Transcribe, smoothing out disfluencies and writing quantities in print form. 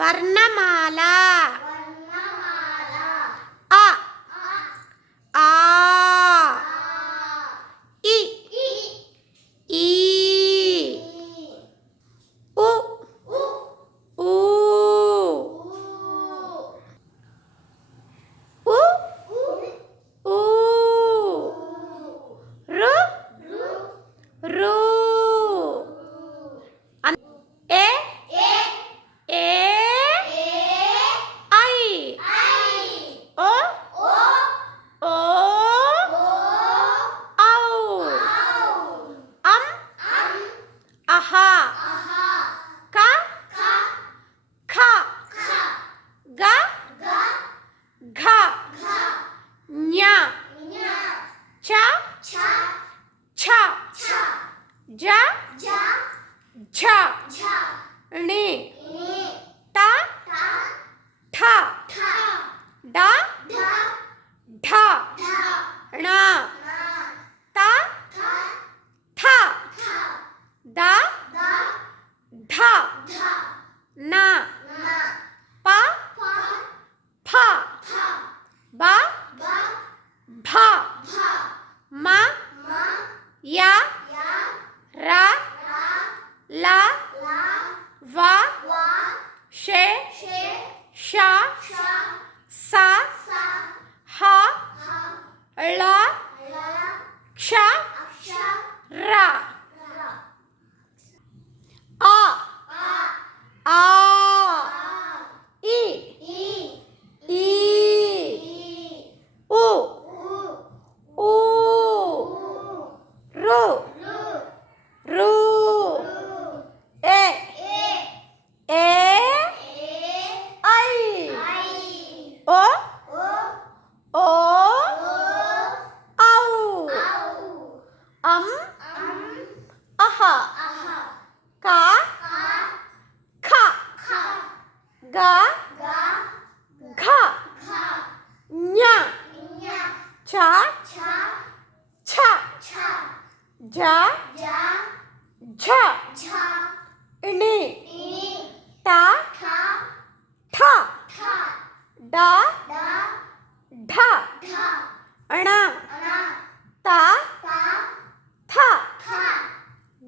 వర్ణమాల అ ఆ ఇ ఈ ఉ ఊ ఉ ఊ రు రు ఏ ఏ ఐ ఓ ఓ ఔ అం అహ క ఖ గ ఘ ఞ చ ఛ జ ఝ ణి ట ఠ డ ఢ ణ త థ ద ధ న ప ఫ బ భ మ య ర ల వ షే ష స హ ళ క్ష ర ఆ ఆ ఇ ఈ ఉ ఊ రు రు ఏ ఏ ఐ ఓ ఓ ఔ అం అహ క ఖ గ ఘ ఞ చ ఛ జ ఝ ణి ట